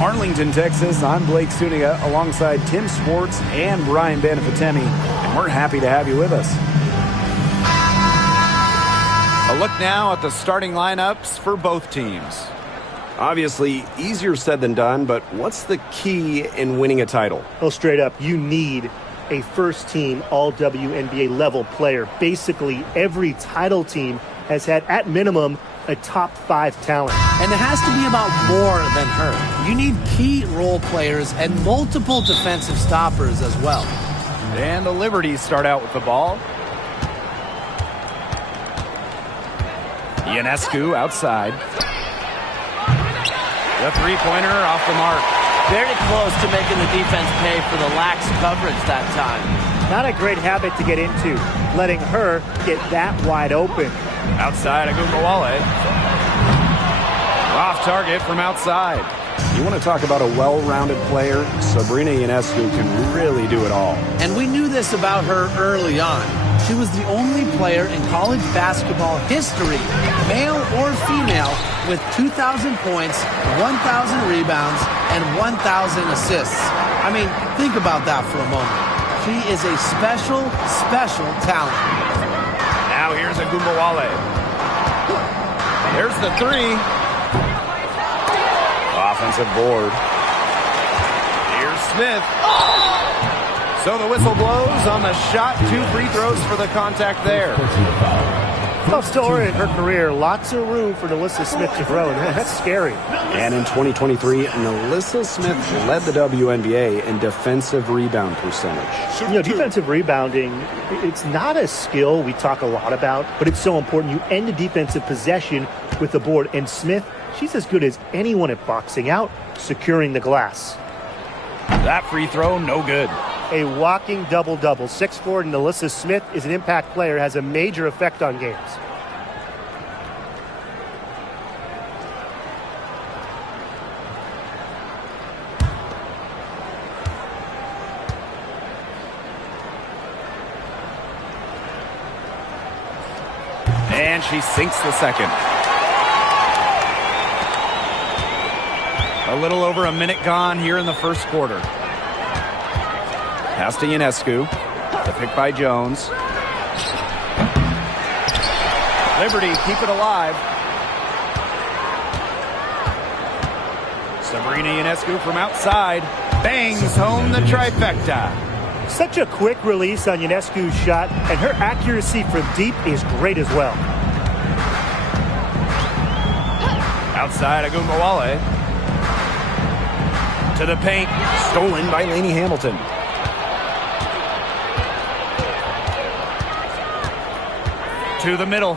Arlington, Texas. I'm Blake Suniga alongside Tim Swartz and Brian Banafitemi, and we're happy to have you with us. A look now at the starting lineups for both teams. Obviously, easier said than done, but what's the key in winning a title? Well, straight up, you need a first-team all-WNBA level player. Basically, every title team has had, at minimum, a top 5 talent. And it has to be about more than her. You need key role players and multiple defensive stoppers as well. And the Liberties start out with the ball. Ionescu outside. The three-pointer off the mark. Very close to making the defense pay for the lax coverage that time. Not a great habit to get into, letting her get that wide open. Outside Agumbawale. Off target from outside. You want to talk about a well-rounded player? Sabrina Ionescu can really do it all. And we knew this about her early on. She was the only player in college basketball history, male or female, with 2,000 points, 1,000 rebounds, and 1,000 assists. I mean, think about that for a moment. She is a special, special talent. Now here's Agumbawale. There's the three. Offensive board. Here's Smith. So the whistle blows on the shot. 2 free throws for the contact there. Tough story in her career. Lots of room for NaLyssa Smith to grow. That's scary. And in 2023, NaLyssa Smith led the WNBA in defensive rebound percentage. You know, defensive rebounding, it's not a skill we talk a lot about, but it's so important. You end a defensive possession with the board. And Smith, she's as good as anyone at boxing out, securing the glass. That free throw, no good. A walking double-double. 6'4" NaLyssa Smith is an impact player, has a major effect on games. And she sinks the second. A little over a minute gone here in the first quarter. Pass to Ionescu. The pick by Jones. Liberty keep it alive. Sabrina Ionescu from outside. Bangs home the trifecta. Such a quick release on Ionescu's shot, and her accuracy from deep is great as well. Outside Agumbawale. To the paint. Stolen by Lainey Hamilton. To the middle.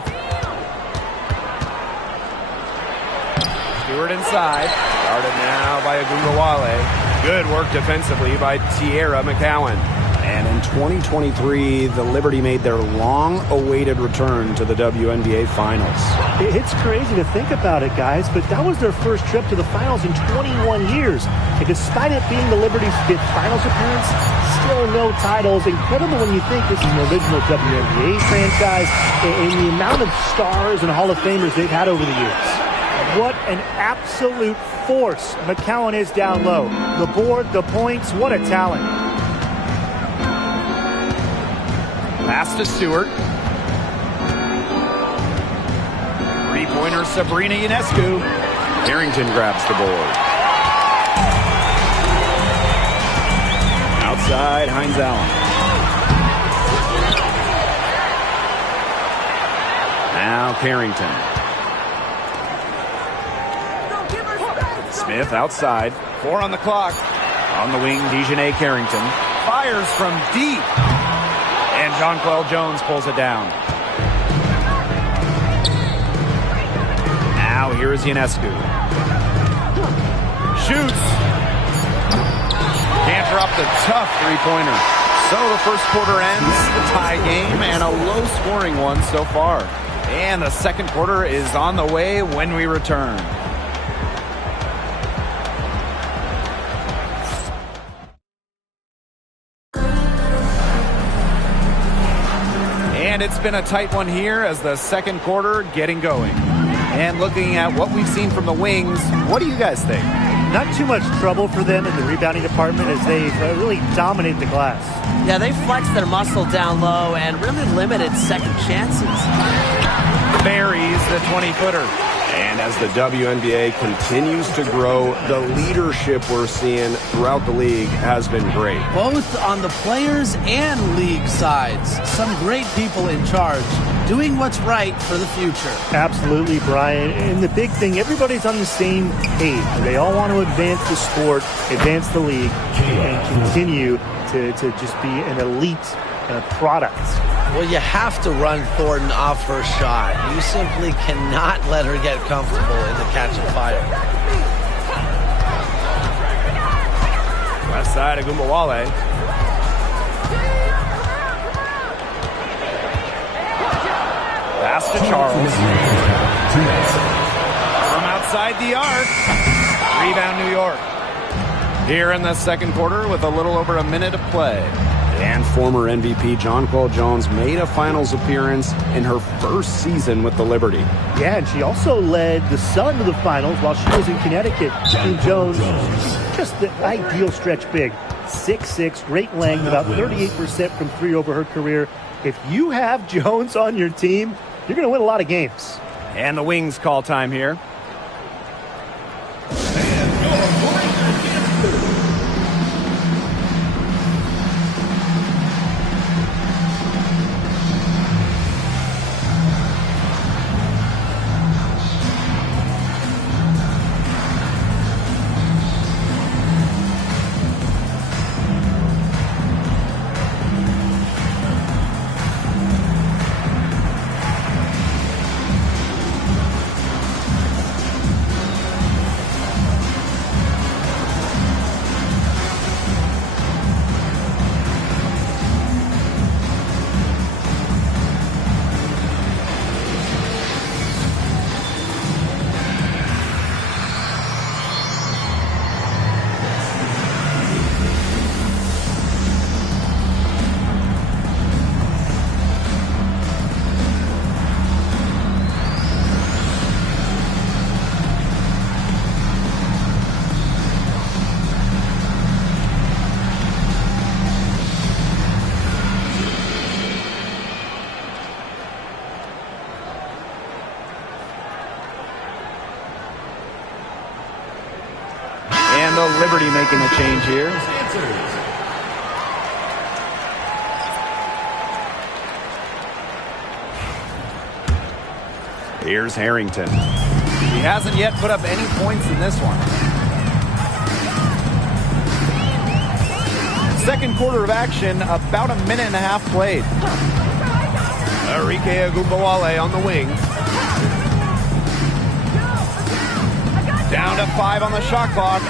Stewart inside. Guarded now by Agumbawale. Good work defensively by Tierra McCowan. And in 2023, the Liberty made their long-awaited return to the WNBA Finals. It's crazy to think about it, guys, but that was their first trip to the Finals in 21 years. And despite it being the Liberty's 5th Finals appearance, still no titles. Incredible when you think this is an original WNBA franchise and the amount of stars and Hall of Famers they've had over the years. What an absolute force McCowan is down low. The board, the points, what a talent. Pass to Stewart. Three-pointer Sabrina Ionescu. Carrington grabs the board. Outside, Hines Allen. Now Carrington. Smith outside. 4 on the clock. On the wing, Dejanay Carrington. Fires from deep. And Jonquel Jones pulls it down. Now here is Ionescu. Shoots. Can't drop the tough three-pointer. So the first quarter ends, the tie game, and a low-scoring one so far. And the second quarter is on the way when we return. And it's been a tight one here as the second quarter getting going. And looking at what we've seen from the wings, what do you guys think? Not too much trouble for them in the rebounding department as they really dominate the glass. Yeah, they flexed their muscle down low and really limited second chances. Buries the 20-footer. And as the WNBA continues to grow, the leadership we're seeing throughout the league has been great. Both on the players and league sides. Some great people in charge, doing what's right for the future. Absolutely, Brian. And the big thing, everybody's on the same page. They all want to advance the sport, advance the league, and continue to just be an elite product. Well, you have to run Thornton off her shot. You simply cannot let her get comfortable in the catch and fire. Left side, Agumbawale. Pass to Charles. From outside the arc. Rebound, New York. Here in the second quarter with a little over a minute of play. And former MVP Jonquel Jones made a finals appearance in her first season with the Liberty. Yeah, and she also led the Sun to the finals while she was in Connecticut. And Jones, just the ideal stretch big. 6'6", great length, about 38% from three over her career. If you have Jones on your team, you're going to win a lot of games. And the Wings call time here. And the Liberty making a change here. Here's Harrington. He hasn't yet put up any points in this one. Second quarter of action, about a minute and a half played. Arike Agumbawale on the wing. Down to 5 on the shot clock.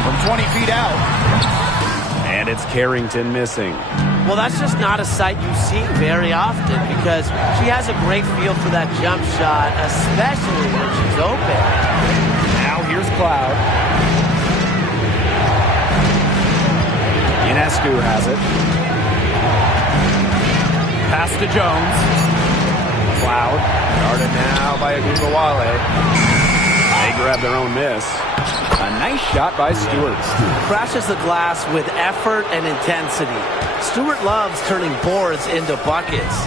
From 20 feet out. And it's Carrington missing. Well, that's just not a sight you see very often because she has a great feel for that jump shot, especially when she's open. Now here's Cloud. Ionescu has it. Pass to Jones. Cloud. Guarded now by Agumbawale. They grab their own miss. A nice shot by Stewart. Crashes the glass with effort and intensity. Stewart loves turning boards into buckets.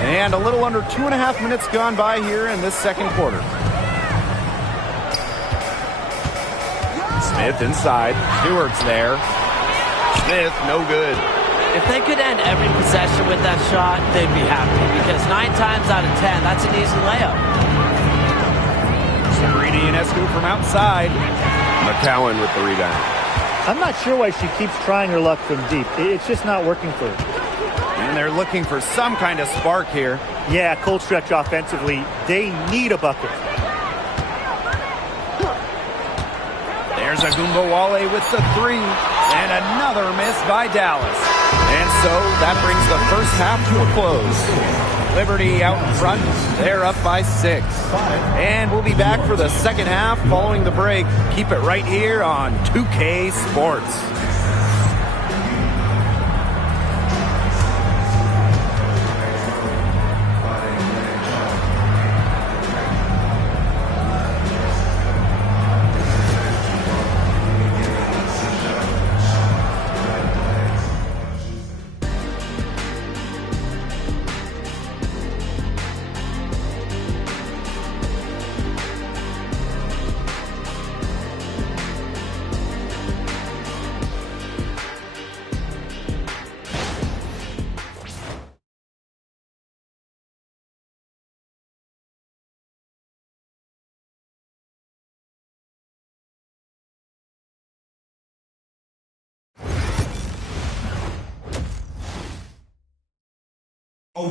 And a little under 2.5 minutes gone by here in this second quarter. Smith inside. Stewart's there. Smith, no good. If they could end every possession with that shot, they'd be happy because 9 times out of 10, that's an easy layup. Sabrina Ionescu from outside. McCowan with the rebound. I'm not sure why she keeps trying her luck from deep. It's just not working for her. And they're looking for some kind of spark here. Yeah, cold stretch offensively. They need a bucket. There's Agumbawale with the 3. And another miss by Dallas. And so that brings the first half to a close. Liberty out in front. They're up by 6. And we'll be back for the second half following the break. Keep it right here on 2K Sports. The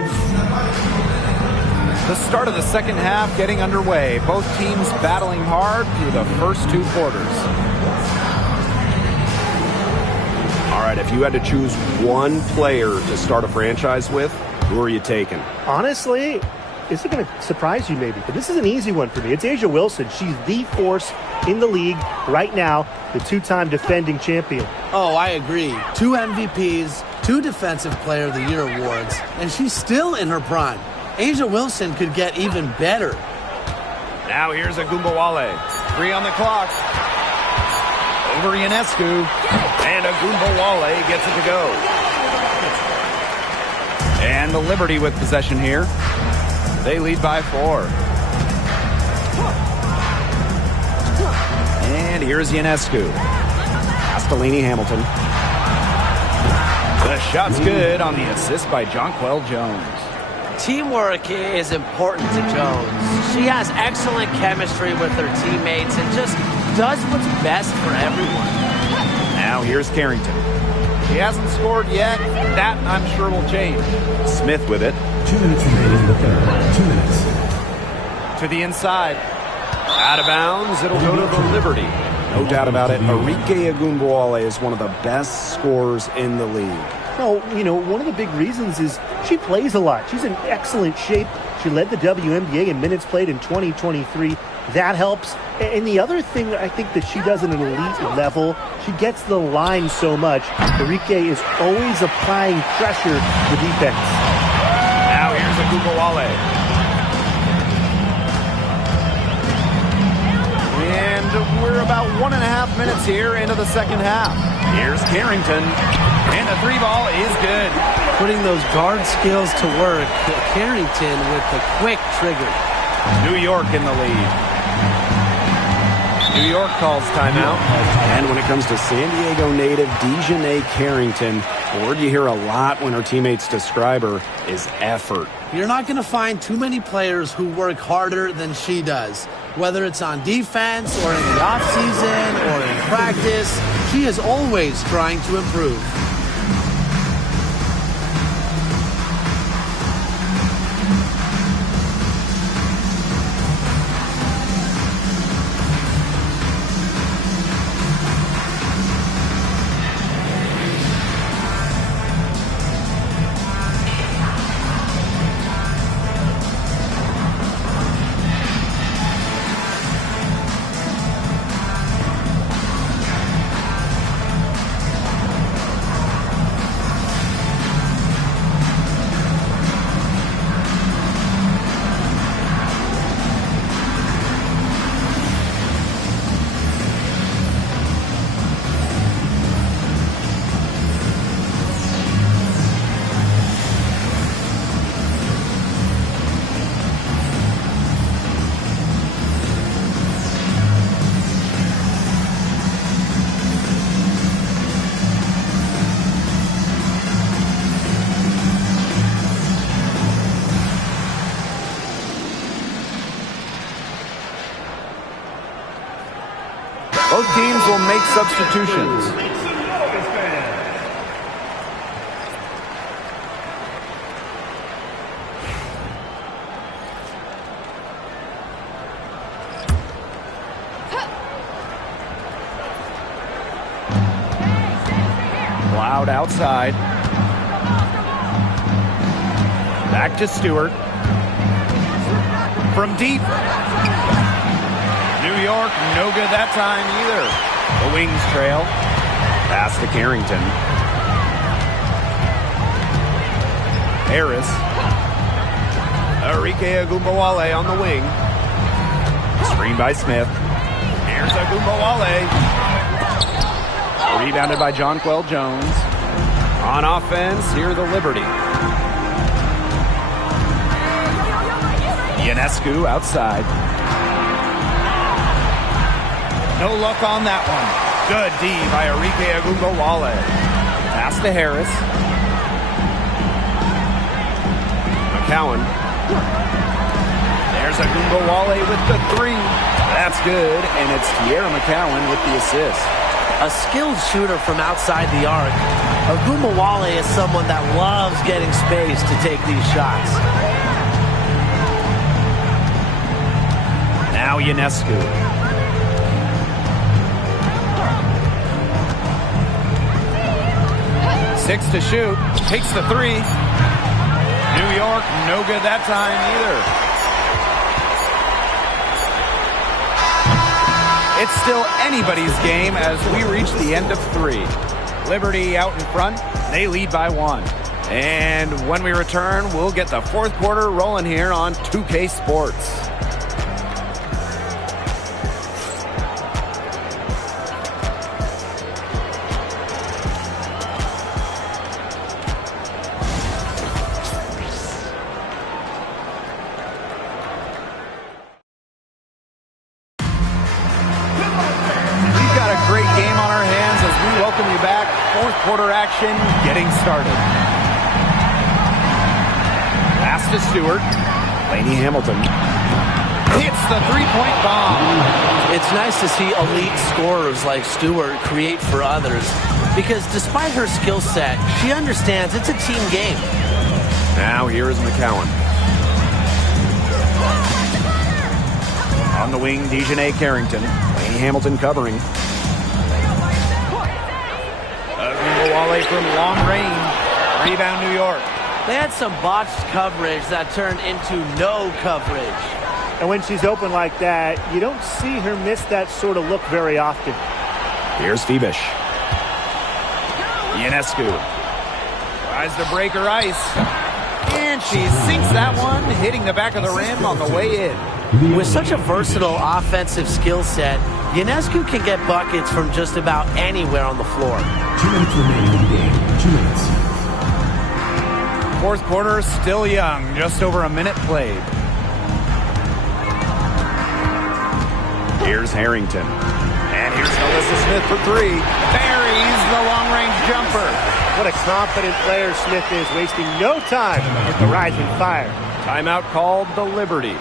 start of the second half getting underway. Both teams battling hard through the first 2 quarters. All right, if you had to choose one player to start a franchise with, who are you taking? Honestly, this is going to surprise you maybe, but this is an easy one for me. It's A'ja Wilson. She's the force in the league right now, the 2-time defending champion. Oh, I agree. 2 MVPs, 2 Defensive Player of the Year awards, and she's still in her prime. A'ja Wilson could get even better. Now here's Agumbawale. 3 on the clock. Over Ionescu. And Agumbawale gets it to go. And the Liberty with possession here. They lead by 4. And here's Ionescu. Castellini Hamilton. The shot's good on the assist by Jonquel Jones. Teamwork is important to Jones. She has excellent chemistry with her teammates and just does what's best for everyone. Now here's Carrington. She hasn't scored yet. That, I'm sure, will change. Smith with it. 2 minutes remaining in the third. 2 minutes. To the inside. Out of bounds. It'll go to the Liberty. No doubt about it. Arike Agumbawale is one of the best scorers in the league. No, one of the big reasons is she plays a lot. She's in excellent shape. She led the WNBA in minutes played in 2023. That helps. And the other thing I think that she does at an elite level, she gets the line so much. Arike is always applying pressure to defense. Now here's Agumbawale. And we're about 1.5 minutes here into the second half. Here's Carrington. And the 3-ball is good. Putting those guard skills to work. Carrington with the quick trigger. New York in the lead. New York calls timeout. And when it comes to San Diego native Dejanay Carrington, the word you hear a lot when her teammates describe her is effort. You're not going to find too many players who work harder than she does. Whether it's on defense or in the offseason or in practice, she is always trying to improve. Both teams will make substitutions. Loud outside. Back to Stewart. From deep. New York, no good that time either. The Wings trail. Pass to Carrington. Harris. Arike Agumbawale on the wing. Screen by Smith. Here's Agumbawale. Rebounded by Jonquel Jones. On offense, here the Liberty. Ionescu outside. No luck on that one. Good D by Arike Agumbawale. Pass to Harris. McCowan. There's Agumbawale with the 3. That's good, and it's Tierra McCowan with the assist. A skilled shooter from outside the arc. Ogunbowale is someone that loves getting space to take these shots. Now Ionescu. Six to shoot. Takes the three. New York, no good that time either. It's still anybody's game as we reach the end of three. Liberty out in front. They lead by 1. And when we return, we'll get the fourth quarter rolling here on 2K Sports. Quarter action getting started. Pass to Stewart. Laney Hamilton hits the three-point bomb. It's nice to see elite scorers like Stewart create for others because despite her skill set, she understands it's a team game. Now here is McCowan. On the wing, Dejanay Carrington. Laney Hamilton covering. Ogunbowale from long range. Rebound, New York. They had some botched coverage that turned into no coverage. And when she's open like that, you don't see her miss that sort of look very often. Here's Febish. Ionescu tries to break her ice. And she sinks that one, hitting the back of the rim on the way in. With such a versatile offensive skill set, Ionescu can get buckets from just about anywhere on the floor. 2 minutes remaining in the game. 2 minutes. Fourth quarter still young, just over a minute played. Here's Harrington. And here's Alyssa Smith for three. Buries the long-range jumper. What a confident player Smith is, wasting no time with the rising fire. Timeout called the Liberty.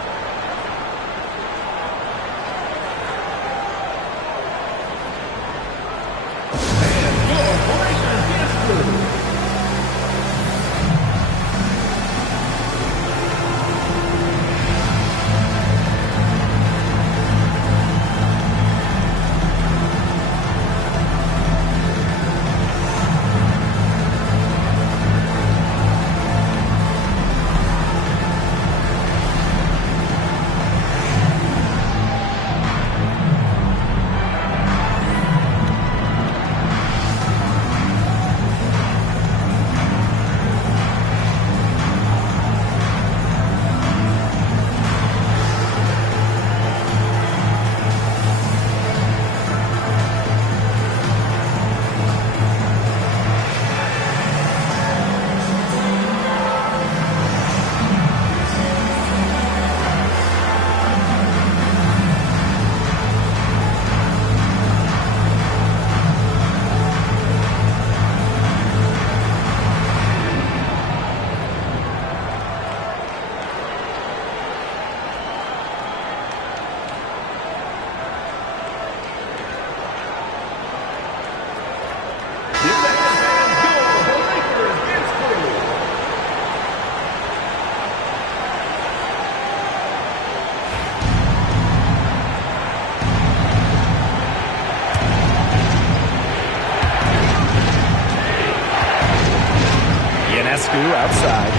Outside.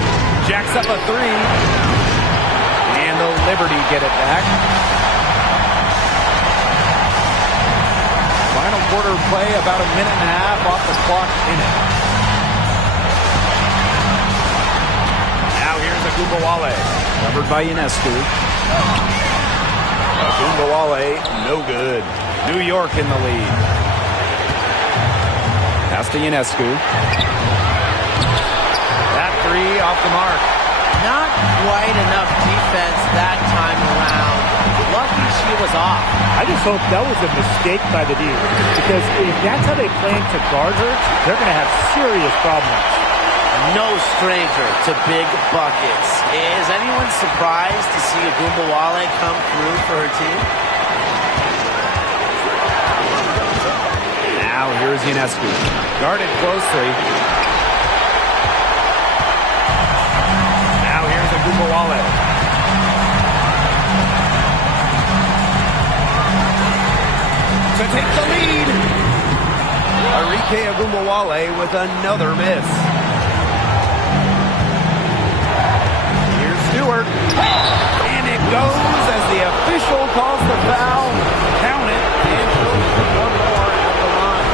Jacks up a three. And the Liberty get it back. Final quarter play, about a minute and a half off the clock in it. Now here's Ogunbowale. Covered by Ionescu. Ogunbowale, no good. New York in the lead. Pass to Ionescu. Three off the mark. Not quite enough defense that time around. Lucky she was off. I just hope that was a mistake by the D, because if that's how they plan to guard her, they're going to have serious problems. No stranger to big buckets. Is anyone surprised to see Ogunbowale come through for her team? Now Now here's Ionescu. Guarded closely. Now here's Agumbawale. To take the lead. Arike Agumbawale with another miss. Here's Stewart. And it goes as the official calls the foul. Count it. And he'll put one more at the line.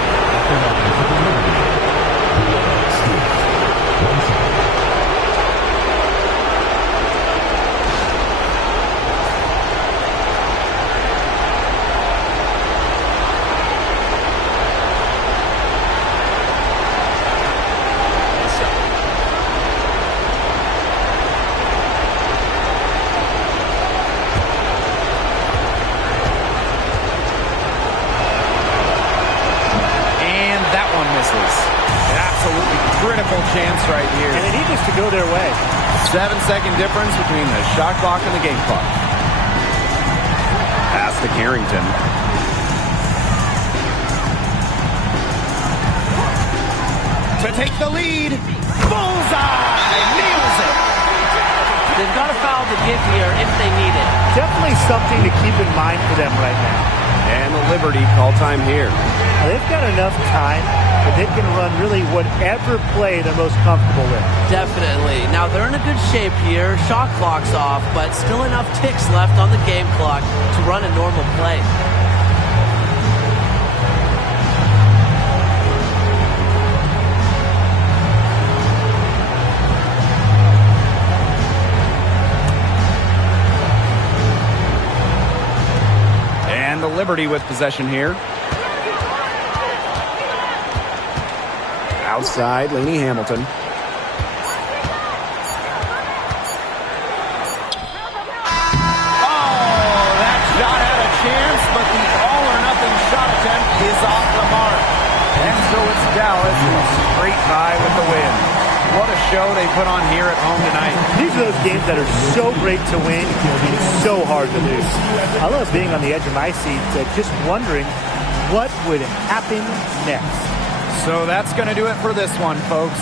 Critical chance right here. And they need this to go their way. 7-second difference between the shot clock and the game clock. Pass to Carrington. To take the lead. Bullseye! Nails it! They've got a foul to give here if they need it. Definitely something to keep in mind for them right now. And the Liberty call time here. Now, they've got enough time that they can run really whatever play they're most comfortable with. Definitely. Now, they're in a good shape here. Shot clock's off, but still enough ticks left on the game clock to run a normal play. And the Liberty with possession here. Outside, Laney Hamilton. Oh, that shot had a chance, but the all-or-nothing shot attempt is off the mark. And so it's Dallas who straight by with the win. What a show they put on here at home tonight. These are those games that are so great to win and so hard to lose. I love being on the edge of my seat, just wondering what would happen next. So that's going to do it for this one, folks.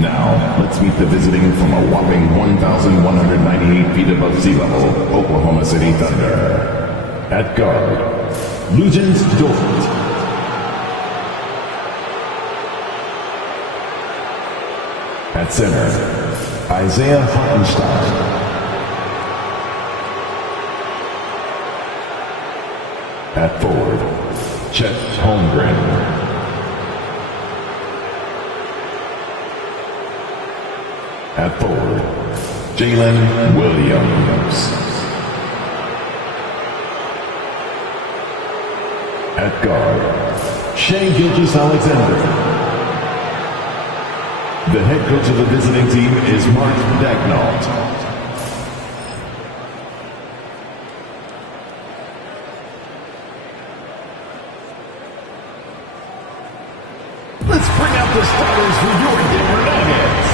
Now, let's meet the visiting from a whopping 1,198 feet above sea level, Oklahoma City Thunder. At guard, Luguentz Dort. At center, Isaiah Hartenstein. At forward, Chet Holmgren. At forward, Jalen Williams. At guard, Shai Gilgeous-Alexander. The head coach of the visiting team is Mark Daigneault. Let's bring out the starters for your Denver Nuggets.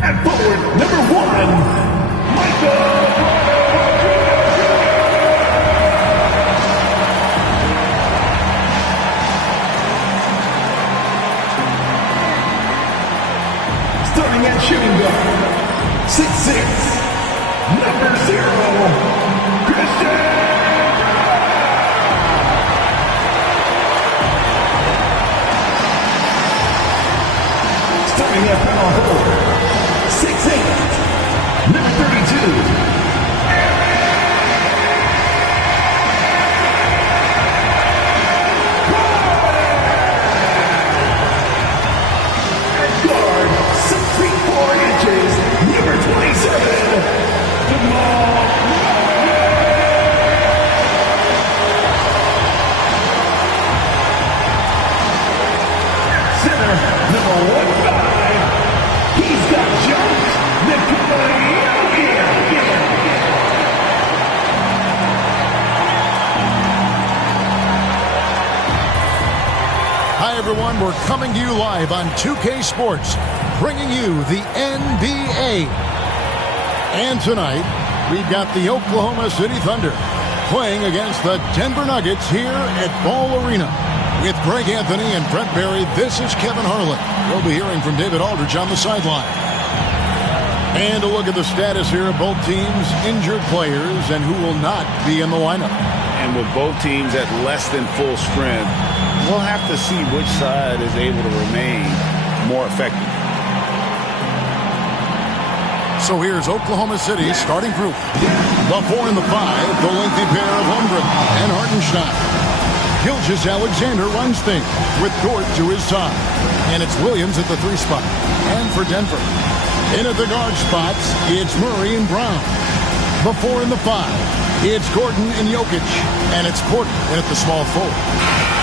At forward, number 1, Michael. Starting at shooting guard, 6'6", number 0, Christian. Starting at power forward, 6'8", number 32. At guard, 6 feet 4 inches, number 27. Jamal. Center, number 1'5". He's got jumped. Nikola Jokic. Hi, everyone. We're coming to you live on 2K Sports, bringing you the NBA. And tonight, we've got the Oklahoma City Thunder playing against the Denver Nuggets here at Ball Arena. With Greg Anthony and Brent Barry, this is Kevin Harlan. We'll be hearing from David Aldridge on the sideline. And a look at the status here of both teams' injured players and who will not be in the lineup. And with both teams at less than full strength, we'll have to see which side is able to remain more effective. So here's Oklahoma City's starting group. The 4 and the 5, the lengthy pair of Holmgren and Hartenstein. Gilgeous-Alexander runs things with Dort to his side. And it's Williams at the 3 spot. And for Denver, in at the guard spots, it's Murray and Brown. The 4 and the 5, it's Gordon and Jokic. And it's Porter in at the small forward.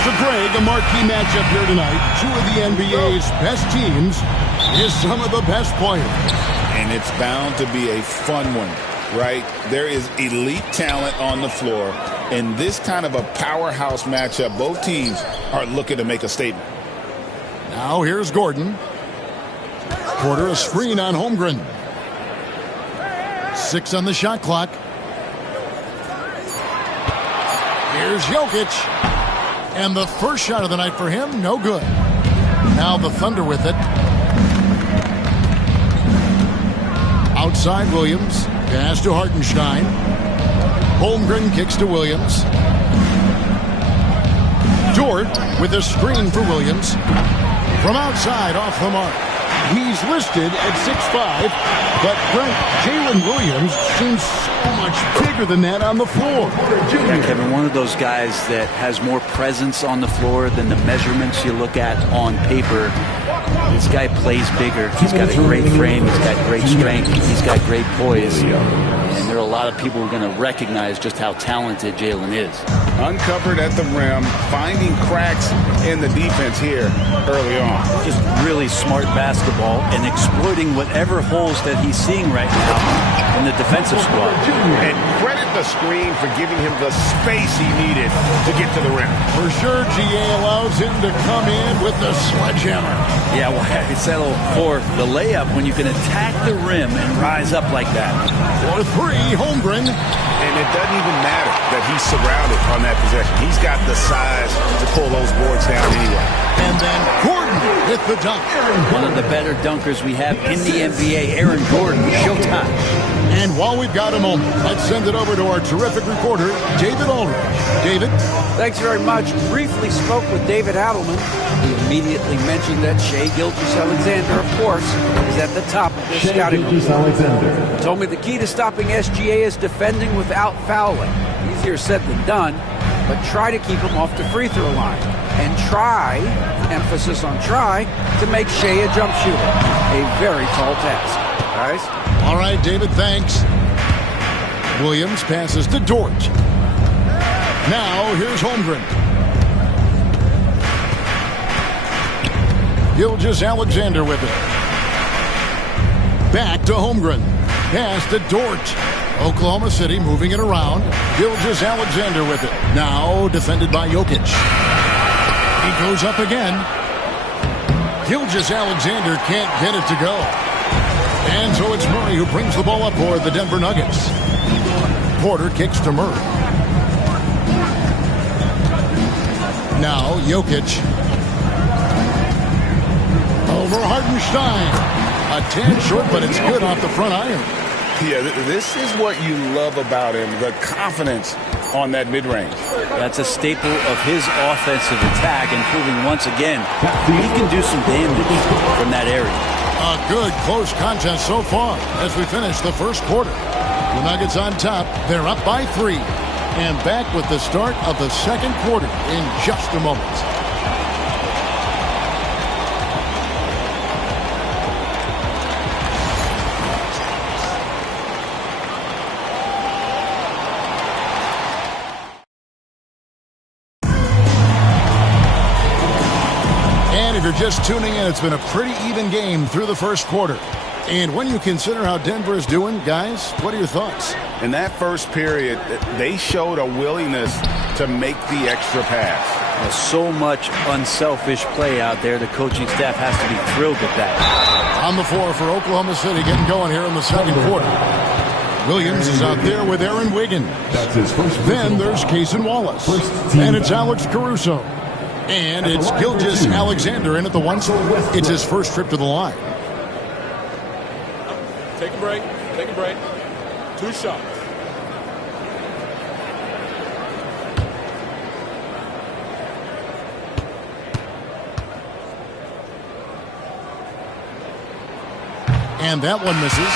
For Greg, a marquee matchup here tonight. 2 of the NBA's best teams is some of the best players. And it's bound to be a fun one, right? There is elite talent on the floor. In this kind of a powerhouse matchup, both teams are looking to make a statement. Now here's Gordon. Porter a screen on Holmgren. 6 on the shot clock. Here's Jokic. And the first shot of the night for him, no good. Now the Thunder with it. Outside Williams. Pass to Hartenstein. Holmgren kicks to Williams. Dort with a screen for Williams. From outside off the mark. He's listed at 6'5", but Jalen Williams seems so much bigger than that on the floor. Yeah, Kevin, one of those guys that has more presence on the floor than the measurements you look at on paper. This guy plays bigger. He's got a great frame. He's got great strength. He's got great poise. And there are a lot of people are going to recognize just how talented Jalen is. Uncovered at the rim, finding cracks in the defense here early on. Just really smart basketball and exploiting whatever holes that he's seeing right now in the defensive squad. And credit the screen for giving him the space he needed to get to the rim. For sure, GA allows him to come in with the sledgehammer. Yeah, well, it's settled for the layup when you can attack the rim and rise up like that. For three, Holmgren. And it doesn't even matter that he's surrounded on that possession. He's got the size to pull those boards down anyway. And then Gordon with the dunk. One of the better dunkers we have in the NBA, Aaron Gordon. Showtime. And while we've got a moment, let's send it over to our terrific reporter, David Aldridge. David? Thanks very much. Briefly spoke with David Adelman. He immediately mentioned that Shai Gilgeous-Alexander, of course, is at the top of this scouting report. He told me the key to stopping SGA is defending without fouling. Easier said than done, but try to keep him off the free throw line. And try, emphasis on try, to make Shai a jump shooter. A very tall task. Guys? All right, David, thanks. Williams passes to Dort. Now, here's Holmgren. Gilgeous-Alexander with it. Back to Holmgren. Pass to Dort. Oklahoma City moving it around. Gilgeous-Alexander with it. Now defended by Jokic. He goes up again. Gilgeous-Alexander can't get it to go. And so it's Murray who brings the ball up for the Denver Nuggets. Porter kicks to Murray. Now Jokic. Over Hartenstein. A tad short, but it's good off the front iron. Yeah, this is what you love about him, the confidence on that mid-range. That's a staple of his offensive attack, and proving once again he can do some damage from that area. A good close contest so far as we finish the first quarter. The Nuggets on top. They're up by 3. And back with the start of the second quarter in just a moment. And if you're just tuning in, it's been a pretty even game through the first quarter. And when you consider how Denver is doing, guys, what are your thoughts? In that first period, they showed a willingness to make the extra pass. There's so much unselfish play out there. The coaching staff has to be thrilled with that. On the floor for Oklahoma City, getting going here in the second quarter. Williams is out there with Aaron Wiggins. That's his first. Then there's Cason Wallace. And it's Alex Caruso. And it's Gilgeous-Alexander in at the 1. It's his first trip to the line. Take a break. Take a break. 2 shots. And that one misses.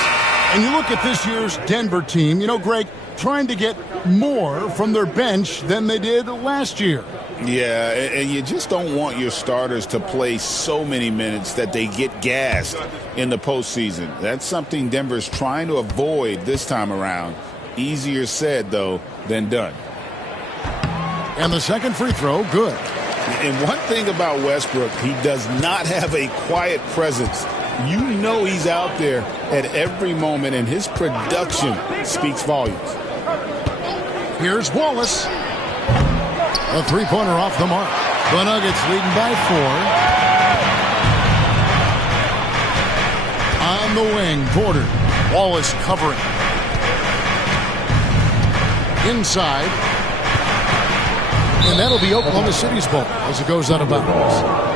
And you look at this year's Denver team, you know, Greg, trying to get more from their bench than they did last year. Yeah, and you just don't want your starters to play so many minutes that they get gassed in the postseason. That's something Denver's trying to avoid this time around. Easier said, though, than done. And the second free throw, good. And one thing about Westbrook, he does not have a quiet presence. You know he's out there at every moment, and his production speaks volumes. Here's Wallace. A three-pointer off the mark. The Nuggets leading by 4. On the wing, Porter. Wallace covering. Inside. And that'll be Oklahoma City's ball as it goes out of bounds.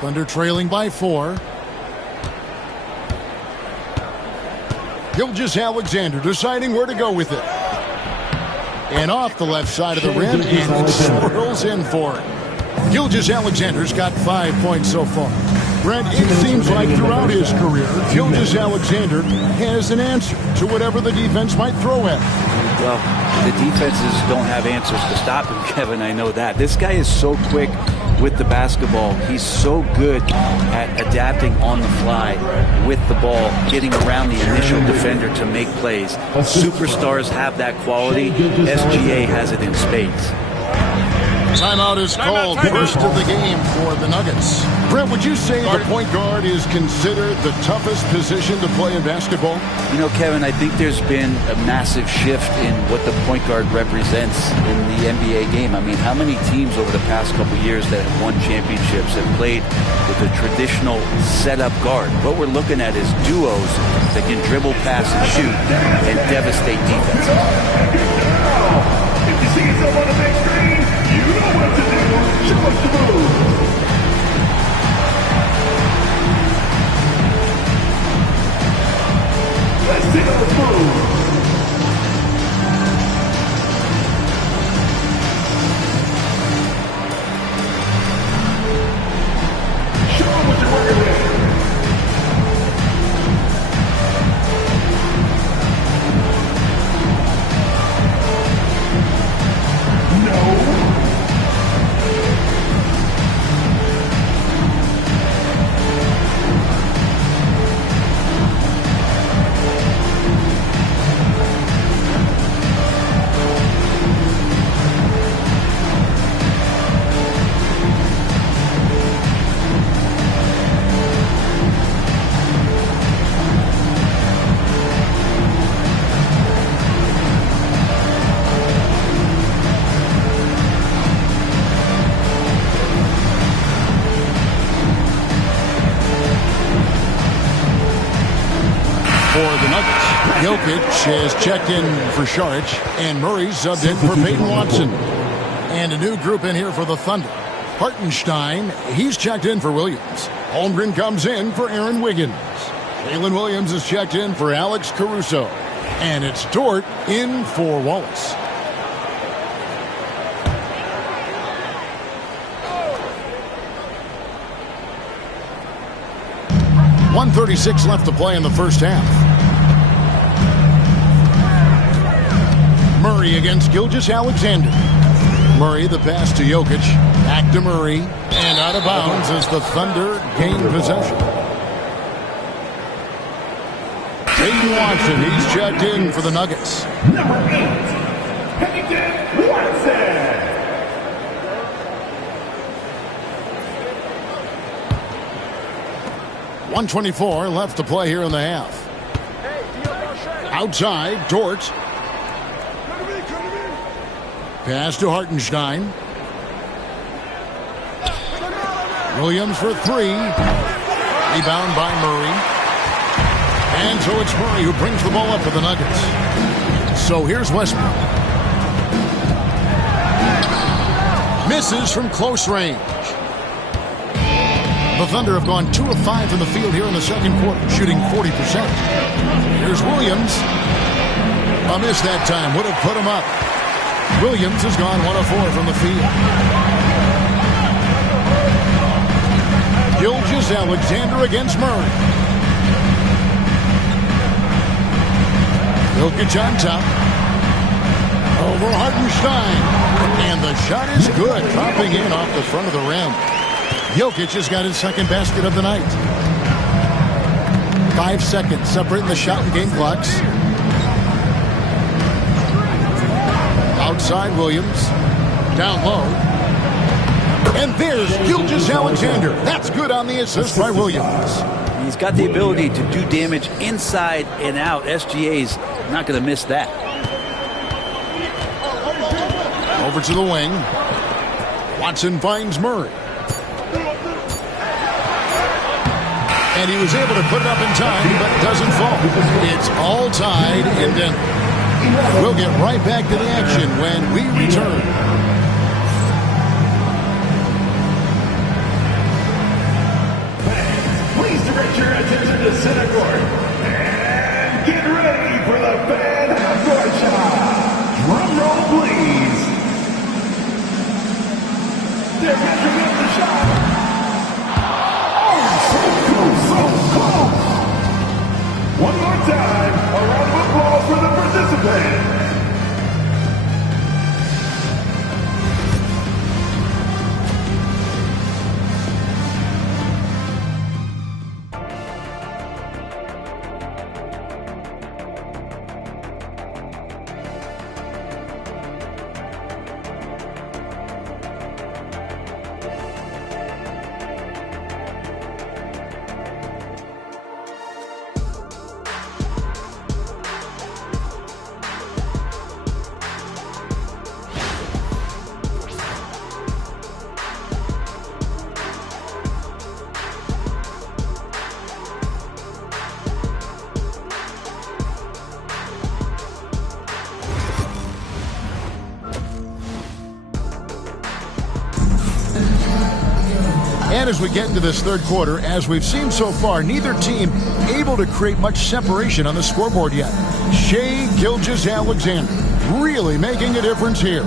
Thunder trailing by 4. Gilgeous-Alexander deciding where to go with it. And off the left side of the rim, and it swirls in for it. Gilgeous-Alexander's got 5 points so far. Brent, it seems like throughout his career, Gilgeous-Alexander has an answer to whatever the defense might throw at him. Well, the defenses don't have answers to stop him, Kevin. I know that. This guy is so quick with the basketball. He's so good at adapting on the fly with the ball, getting around the initial defender to make plays. Superstars have that quality. SGA has it in spades. Timeout is called. First of the game for the Nuggets. Brent, would you say the point guard is considered the toughest position to play in basketball? You know, Kevin, I think there's been a massive shift in what the point guard represents in the NBA game. I mean, how many teams over the past couple years that have won championships have played with a traditional setup guard? What we're looking at is duos that can dribble, pass, and shoot and devastate defenses. If you see yourself on the big screen, you know what to do. Show us the move. Let's see those moves. Show them what you're working with. Jokic has checked in for Šarić, and Murray subbed in for Peyton Watson. And a new group in here for the Thunder. Hartenstein, he's checked in for Williams. Holmgren comes in for Aaron Wiggins. Jalen Williams is checked in for Alex Caruso. And it's Dort in for Wallace. .136 left to play in the first half. Murray against Gilgeous-Alexander. Murray the pass to Jokic. Back to Murray. And out of bounds as the Thunder gain possession. Peyton Watson, he's checked in for the Nuggets. Number 8, Peyton Watson. .124 left to play here in the half. Outside, Dort. Pass to Hartenstein. Williams for three. Rebound by Murray. And so it's Murray who brings the ball up for the Nuggets. So here's Westbrook. Misses from close range. The Thunder have gone 2 of 5 from the field here in the second quarter, shooting 40%. Here's Williams. A miss that time would have put him up. Williams has gone 1 of 4 from the field. Gilgeous-Alexander against Murray. Jokic on top. Over Hartenstein. And the shot is good. Dropping in off the front of the rim. Jokic has got his second basket of the night. 5 seconds separating the shot and game clocks. Outside Williams. Down low. And there's Gilgeous-Alexander. That's good on the assist by Williams. He's got the ability to do damage inside and out. SGA's not going to miss that. Over to the wing. Watson finds Murray. And he was able to put it up in time, but it doesn't fall. It's all tied in Denver. We'll get right back to the action when we return. Please direct your attention to center court. And get ready for the fan half-court shot. Drum roll, please. They're measuring up the shot. One more time, a round of applause for the participant. And as we get into this third quarter, as we've seen so far, neither team able to create much separation on the scoreboard yet. Shai Gilgeous-Alexander really making a difference here.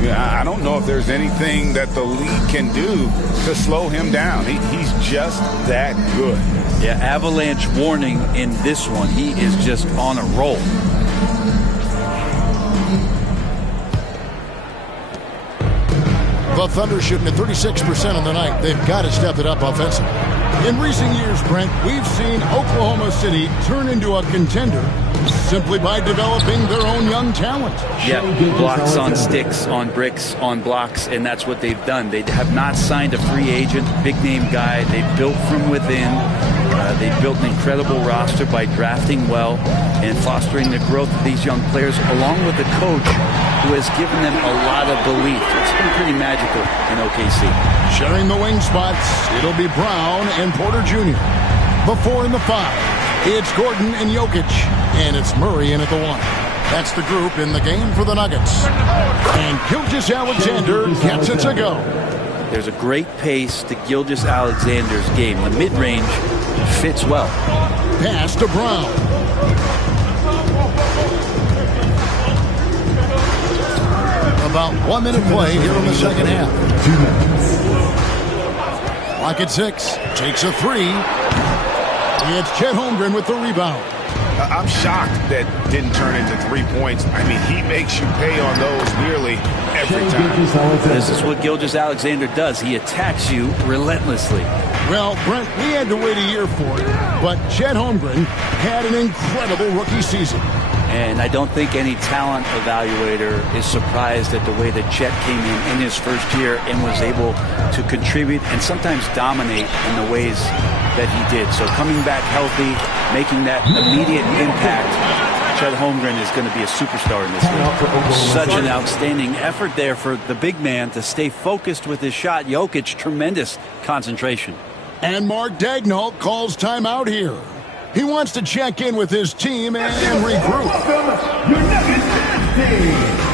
Yeah, I don't know if there's anything that the league can do to slow him down. He's just that good. Yeah, avalanche warning in this one. He is just on a roll. The Thunder shooting at 36% on the night. They've got to step it up offensively. In recent years, Brent, we've seen Oklahoma City turn into a contender simply by developing their own young talent. Yeah, blocks on sticks, on bricks, on blocks, and that's what they've done. They have not signed a free agent, big-name guy. They built from within. They built an incredible roster by drafting well and fostering the growth of these young players, along with a coach who has given them a lot of belief. It's been pretty magical in OKC. Sharing the wing spots, it'll be Brown and Porter Jr. The 4 and the 5. It's Gordon and Jokic, and it's Murray in at the 1. That's the group in the game for the Nuggets. And Gilgeous-Alexander gets it to go. There's a great pace to Gilgeous-Alexander's game. The mid-range fits well. Pass to Brown. About 1 minute play here in the second half. 2 minutes. Clock at 6. Takes a 3. It's Chet Holmgren with the rebound. I'm shocked that didn't turn into 3 points. I mean, he makes you pay on those nearly every time. This is what Gilgeous-Alexander does. He attacks you relentlessly. Well, Brent, we had to wait a year for it, but Chet Holmgren had an incredible rookie season. And I don't think any talent evaluator is surprised at the way that Chet came in his first year and was able to contribute and sometimes dominate in the ways that he did. So coming back healthy, making that immediate impact, Chet Holmgren is going to be a superstar in this league. Such an outstanding effort there for the big man to stay focused with his shot. Jokic, tremendous concentration. And Mark Daigneault calls timeout here. He wants to check in with his team and regroup. Your Nuggets dynasty.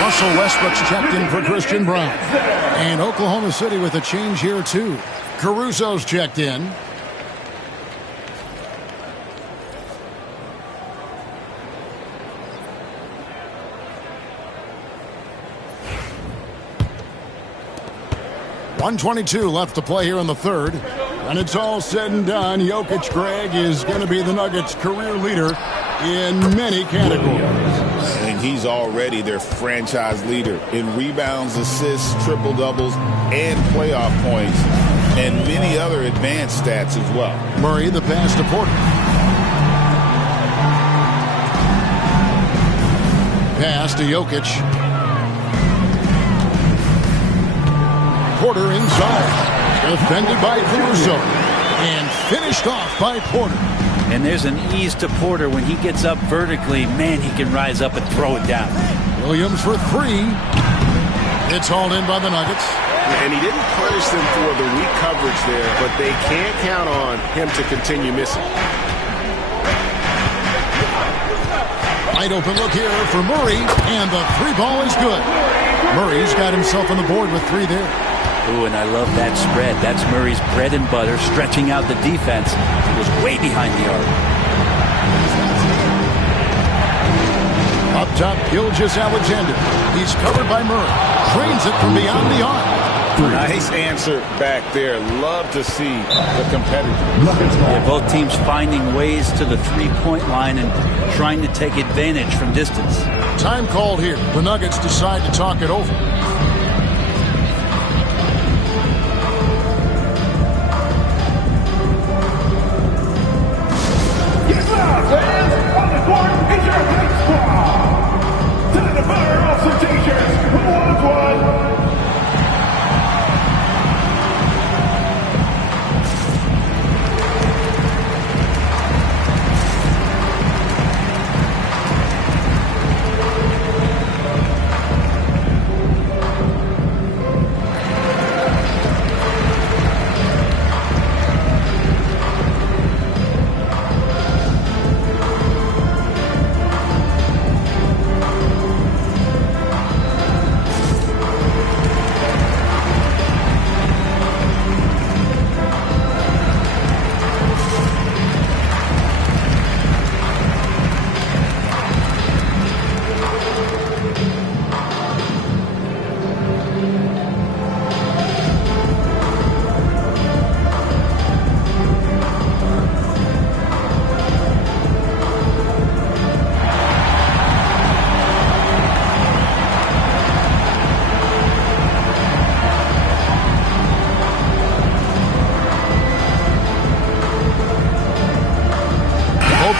Russell Westbrook's checked in for Christian Brown. And Oklahoma City with a change here, too. Caruso's checked in. .122 left to play here in the third. When it's all said and done, Jokic, Greg, is going to be the Nuggets' career leader in many categories. And he's already their franchise leader in rebounds, assists, triple-doubles, and playoff points, and many other advanced stats as well. Murray, the pass to Porter. Pass to Jokic. Porter inside. Defended by Caruso. And finished off by Porter. And there's an ease to Porter when he gets up vertically. Man, he can rise up and throw it down. Williams for 3. It's hauled in by the Nuggets. And he didn't punish them for the weak coverage there, but they can't count on him to continue missing. Wide open look here for Murray, and the 3 ball is good. Murray's got himself on the board with 3 there. Ooh, and I love that spread. That's Murray's bread and butter, stretching out the defense. He was way behind the arc. Up top, Gilgeous-Alexander. He's covered by Murray. Trains it from beyond the arc. Nice answer back there. Love to see the competitor. Yeah, both teams finding ways to the three-point line and trying to take advantage from distance. Time called here. The Nuggets decide to talk it over. Yes, fans, on the court is your high squad. Time to fire off some t-shirts. Who wants one?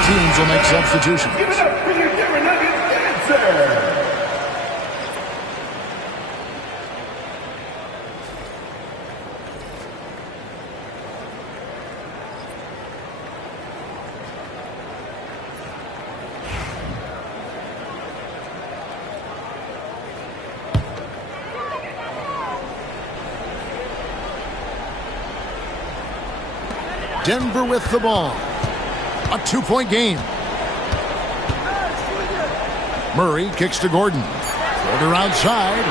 Teams will make substitutions. Give it up for your Denver Nuggets dancer. Denver with the ball. A two-point game. Murray kicks to Gordon. Floater outside.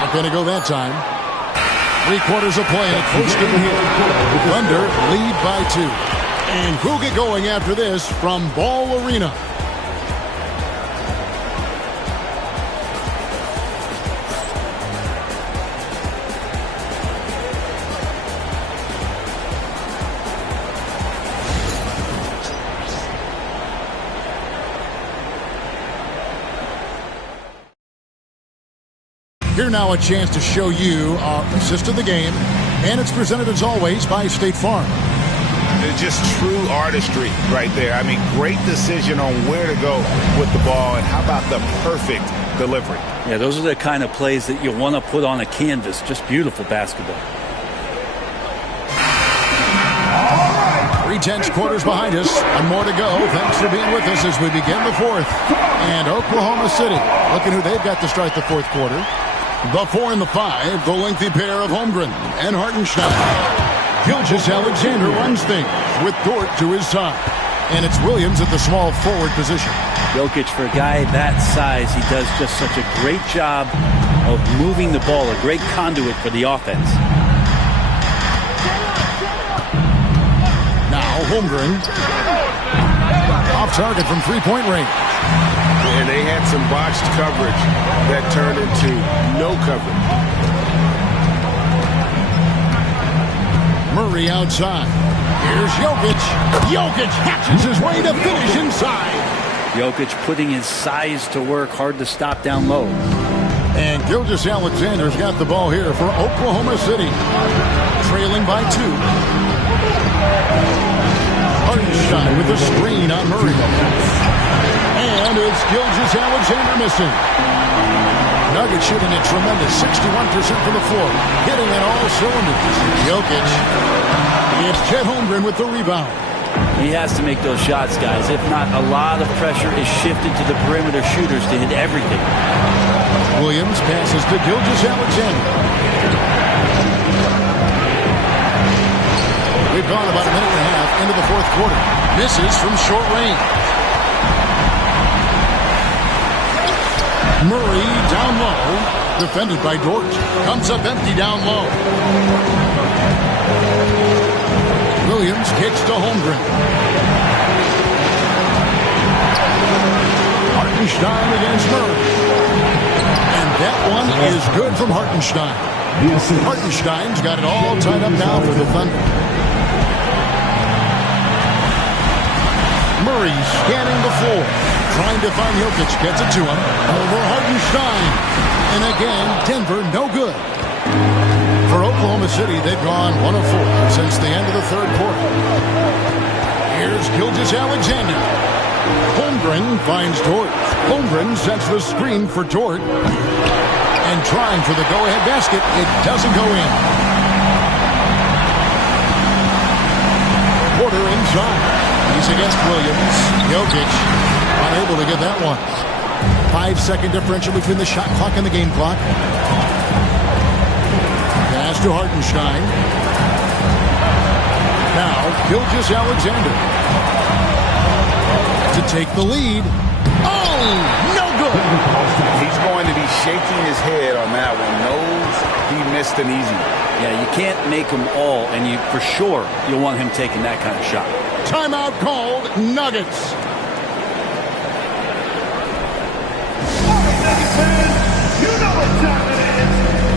Not going to go that time. 3/4 of play. A close game here. Thunder lead by 2. And who'll get going after this from Ball Arena? Here now a chance to show you our assist of the game, and it's presented as always by State Farm. It's just true artistry right there. I mean, great decision on where to go with the ball, and how about the perfect delivery? Yeah, those are the kind of plays that you want to put on a canvas. Just beautiful basketball. 3/10 quarters behind us, and more to go. Thanks for being with us as we begin the fourth. And Oklahoma City, looking who they've got to start the fourth quarter. The 4 and the 5, the lengthy pair of Holmgren and Hartenstein. Gilgeous-Alexander runs things with Dort to his side. And it's Williams at the small forward position. Jokic, for a guy that size, he does just such a great job of moving the ball, a great conduit for the offense. Now Holmgren. Off target from three-point range. And they had some botched coverage that turned into no coverage. Murray outside. Here's Jokic. Jokic hatches his way to finish inside. Jokic putting his size to work, hard to stop down low. And Gilgeous-Alexander's got the ball here for Oklahoma City. Trailing by 2. Hartenstein with a screen on Murray. And it's Gilgeous-Alexander missing. Nuggets shooting a tremendous 61% from the floor. Hitting on all cylinders. Jokic. It's Chet Holmgren with the rebound. He has to make those shots, guys. If not, a lot of pressure is shifted to the perimeter shooters to hit everything. Williams passes to Gilgeous-Alexander. We've gone about a minute and a half into the fourth quarter. Misses from short range. Murray down low. Defended by Dort. Comes up empty down low. Williams kicks to Holmgren. Hartenstein against Murray. And that one is good from Hartenstein. Hartenstein's got it all tied up now for the Thunder. Murray scanning the floor. Trying to find Jokic. Gets it to him. Over Hartenstein. And again, Denver no good. For Oklahoma City, they've gone 1 of 4 since the end of the third quarter. Here's Gilgeous-Alexander. Holmgren finds Dort. Holmgren sets the screen for Dort. And trying for the go-ahead basket. It doesn't go in. Porter inside. He's against Williams. Jokic unable to get that one. 5-second differential between the shot clock and the game clock. Pass to Hartenstein. Now, Gilgeous-Alexander to take the lead. Oh, no good. He's going to be shaking his head on that one. Knows he missed an easy. Yeah, you can't make them all, and you for sure you'll want him taking that kind of shot. Timeout called. Nuggets. You know what time it is.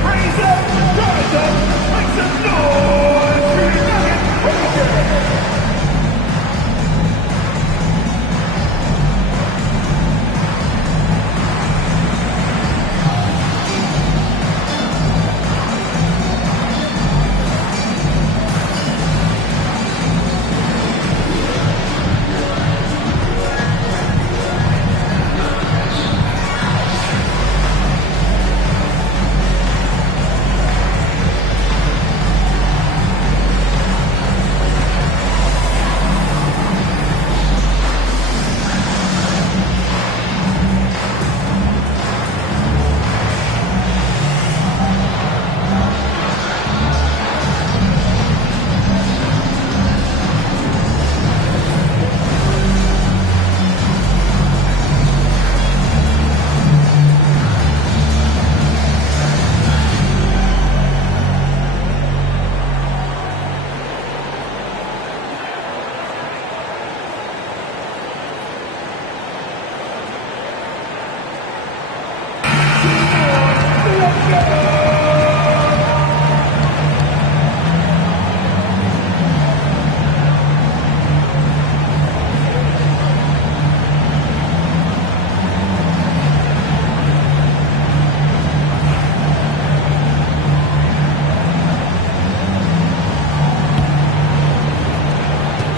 Raise up, rise up, make some noise for your Nuggets.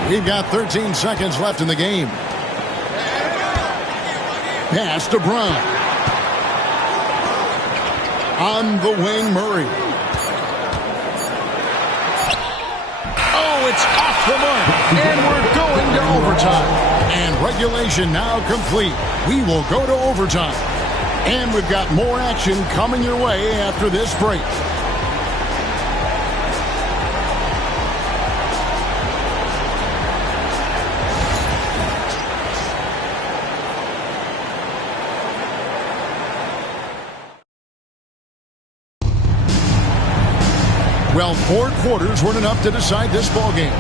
We've got 13 seconds left in the game. Pass to Brown. On the wing, Murray. Oh, it's off the mark. And we're going to overtime. And regulation now complete. We will go to overtime. And we've got more action coming your way after this break. Well, 4 quarters weren't enough to decide this ballgame.